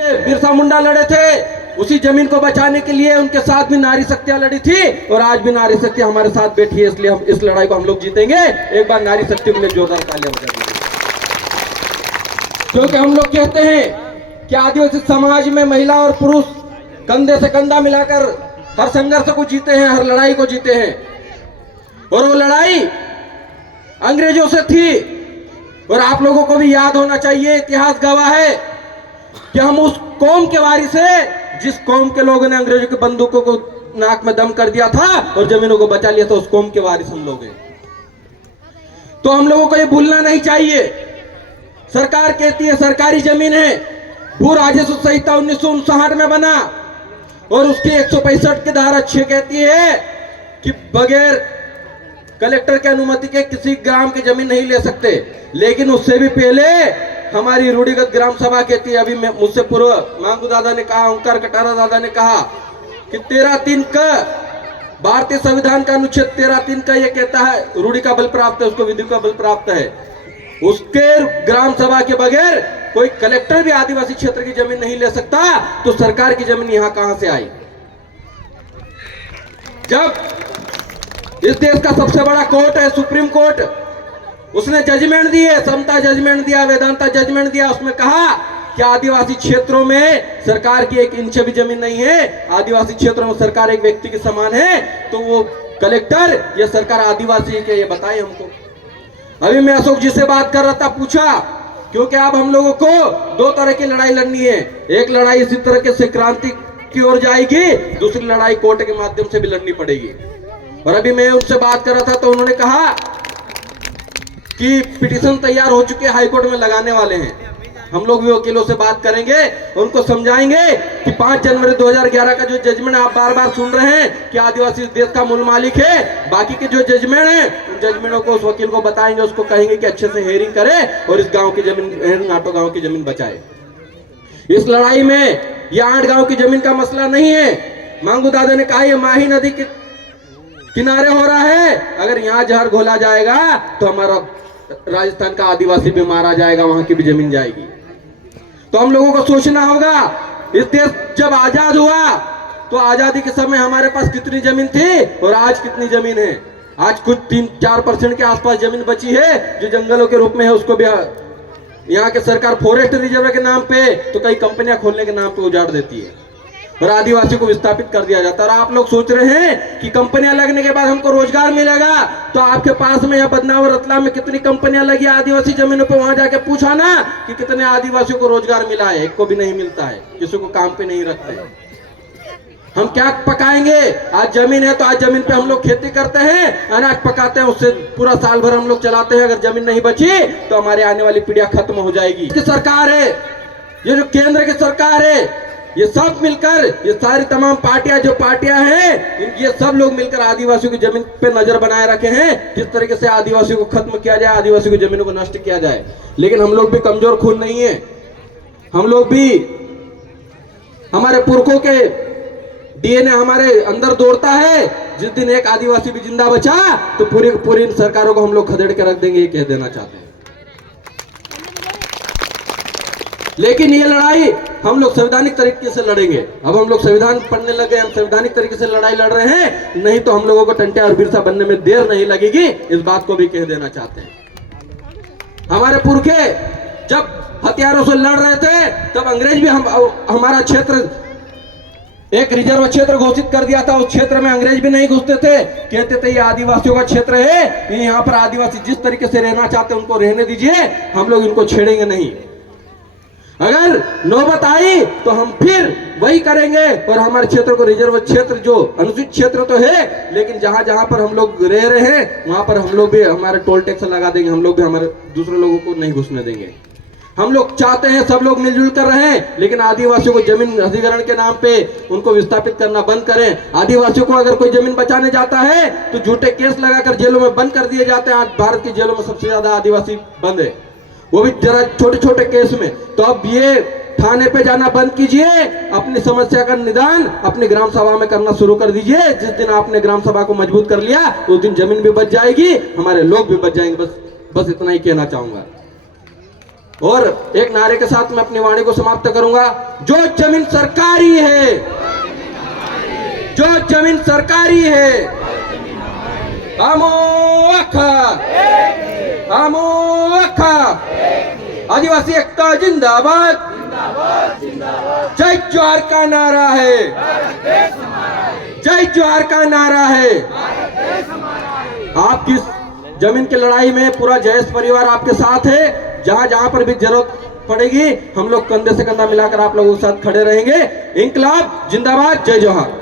पे बिरसा मुंडा लड़े थे, उसी जमीन को बचाने के लिए उनके साथ भी नारी शक्तियां लड़ी थी और आज भी नारी शक्ति हमारे साथ बैठी है। इसलिए हम इस लड़ाई को हम लोग जीतेंगे। एक बार नारी शक्ति के लिए जोरदार तालियां बजा दीजिए। क्योंकि हम लोग कहते हैं कि आदिवासी समाज में महिला और पुरुष कंधे से कंधा मिलाकर हर संघर्ष को जीते हैं, हर लड़ाई को जीते हैं। और वो लड़ाई अंग्रेजों से थी और आप लोगों को भी याद होना चाहिए, इतिहास गवाह है कि हम उस कौम के वारिस हैं जिस कौम के लोगों ने अंग्रेजों के बंदूकों को नाक में दम कर दिया था और जमीनों को बचा लिया था। उस कौम के वारिस हम लोग हैं। तो हम लोगों को ये भूलना नहीं चाहिए। सरकार कहती है सरकारी जमीन है, भू राजस्व संहिता 1959 में बना और उसकी 165 की धारा 6 कहती है कि बगैर कलेक्टर की अनुमति के किसी ग्राम की जमीन नहीं ले सकते। लेकिन उससे भी पहले हमारी रूढ़िगत ग्राम सभा कहती है, अभी मुझसे पूर्व मांगू दादा ने कहा, ओंकार कटारा दादा ने कहा कि 13(3) का भारतीय संविधान का अनुच्छेद 13(3) का ये कहता है रूढ़ि का बल प्राप्त है, उसको विधि का बल प्राप्त है। उसके ग्राम सभा के बगैर कोई कलेक्टर भी आदिवासी क्षेत्र की जमीन नहीं ले सकता। तो सरकार की जमीन यहां कहां से आई? जब इस देश का सबसे बड़ा कोर्ट है सुप्रीम कोर्ट, उसने जजमेंट दिए, समता जजमेंट दिया, वेदांता जजमेंट दिया, उसमें कहा कि आदिवासी क्षेत्रों में सरकार की 1 इंच भी जमीन नहीं है। आदिवासी क्षेत्रों में सरकार एक व्यक्ति के समान है। तो वो कलेक्टर या सरकार आदिवासी के, ये बताए हमको। अभी मैं अशोक जी से बात कर रहा था, पूछा क्योंकि अब हम लोगों को 2 तरह की लड़ाई लड़नी है। एक लड़ाई इसी तरह से क्रांति की ओर जाएगी, दूसरी लड़ाई कोर्ट के माध्यम से भी लड़नी पड़ेगी। और अभी मैं उनसे बात कर रहा था तो उन्होंने कहा कि पिटीशन तैयार हो चुके हाईकोर्ट में लगाने वाले हैं। हम लोग भी वकीलों से बात करेंगे, उनको समझाएंगे कि 5 जनवरी 2011 का जो जजमेंट आप बार बार सुन रहे हैं कि आदिवासी देश का मूल मालिक है, बाकी के जो जजमेंट हैं उन जजमेंटों को उस वकील को बताएंगे, उसको कहेंगे कि अच्छे से हेयरिंग करे और इस गांव की जमीन, हेयरिंग आटो गांव की जमीन बचाए। इस लड़ाई में यह 8 गांव की जमीन का मसला नहीं है। मांगू दादा ने कहा यह माही नदी के किनारे हो रहा है, अगर यहाँ जहर घोला जाएगा तो हमारा राजस्थान का आदिवासी भी मारा जाएगा, वहां की भी जमीन जाएगी। तो हम लोगों को सोचना होगा, इस देश जब आजाद हुआ तो आजादी के समय हमारे पास कितनी जमीन थी और आज कितनी जमीन है? आज कुछ 3-4% के आसपास जमीन बची है जो जंगलों के रूप में है। उसको भी यहाँ के सरकार फॉरेस्ट रिजर्व के नाम पे तो कई कंपनियां खोलने के नाम पे उजाड़ देती है और आदिवासी को विस्थापित कर दिया जाता है। और आप लोग सोच रहे हैं कि कंपनियां लगने के बाद हमको रोजगार मिलेगा, तो आपके पास में या बदनाम और रतलाम में कितनी कंपनियां लगी आदिवासी जमीनों पे, वहां जाके पूछा ना कि कितने आदिवासियों को रोजगार मिला है? एक को भी नहीं मिलता है, किसी को काम पे नहीं रखते। हम क्या पकाएंगे? आज जमीन है तो आज जमीन पे हम लोग खेती करते हैं, अनाज पकाते हैं, उससे पूरा साल भर हम लोग चलाते हैं। अगर जमीन नहीं बची तो हमारी आने वाली पीढ़ियां खत्म हो जाएगी। सरकार है, ये जो केंद्र की सरकार है, ये सब मिलकर, ये सारी तमाम पार्टियां हैं, ये सब लोग मिलकर आदिवासियों की जमीन पे नजर बनाए रखे हैं, किस तरीके से आदिवासियों को खत्म किया जाए, आदिवासियों की जमीनों को नष्ट किया जाए। लेकिन हम लोग भी कमजोर खून नहीं है। हम लोग भी, हमारे पुरखों के डीएनए हमारे अंदर दौड़ता है। जिस दिन एक आदिवासी भी जिंदा बचा तो पूरी इन सरकारों को हम लोग खदेड़ के रख देंगे, ये कह देना चाहते हैं। लेकिन ये लड़ाई हम लोग संवैधानिक तरीके से लड़ेंगे। अब हम लोग संविधान पढ़ने लगे, हम संवैधानिक तरीके से लड़ाई लड़ रहे हैं, नहीं तो हम लोगों को टंटे और बिरसा बनने में देर नहीं लगेगी। इस बात को भी कह देना चाहते हैं। हमारे पुरखे जब हथियारों से लड़ रहे थे तब अंग्रेज भी हमारा क्षेत्र एक रिजर्व क्षेत्र घोषित कर दिया था। उस क्षेत्र में अंग्रेज भी नहीं घुसते थे, कहते थे ये आदिवासियों का क्षेत्र है, यहाँ पर आदिवासी जिस तरीके से रहना चाहते हैं उनको रहने दीजिए, हम लोग इनको छेड़ेंगे नहीं। अगर नौबत आई तो हम फिर वही करेंगे। और हमारे क्षेत्र को रिजर्व क्षेत्र, जो अनुसूचित क्षेत्र तो है, लेकिन जहां जहां पर हम लोग रह रहे हैं वहां पर हम लोग भी हमारे टोल टैक्स लगा देंगे, हम लोग भी हमारे दूसरे लोगों को नहीं घुसने देंगे। हम लोग चाहते हैं सब लोग मिलजुल कर रहें, लेकिन आदिवासियों को जमीन अधिग्रहण के नाम पे उनको विस्थापित करना बंद करें। आदिवासियों को अगर कोई जमीन बचाने जाता है तो झूठे केस लगाकर जेलों में बंद कर दिए जाते हैं। आज भारत की जेलों में सबसे ज्यादा आदिवासी बंद है, वो भी जरा छोटे छोटे केस में। तो अब ये थाने पे जाना बंद कीजिए, अपनी समस्या का निदान अपनी ग्राम सभा में करना शुरू कर दीजिए। जिस दिन आपने ग्राम सभा को मजबूत कर लिया उस दिन जमीन भी बच जाएगी, हमारे लोग भी बच जाएंगे। बस इतना ही कहना चाहूंगा। और एक नारे के साथ मैं अपनी वाणी को समाप्त करूंगा। जो जमीन सरकारी है, जो जमीन सरकारी है, अमोखा अमोखा आदिवासी एकता जिंदाबाद, जय जोहार का नारा है, जय जोहार का नारा है। आपकी जमीन की लड़ाई में पूरा जयेश परिवार आपके साथ है। जहां जहां पर भी जरूरत पड़ेगी हम लोग कंधे से कंधा मिलाकर आप लोगों के साथ खड़े रहेंगे। इंकलाब जिंदाबाद, जय जोहार।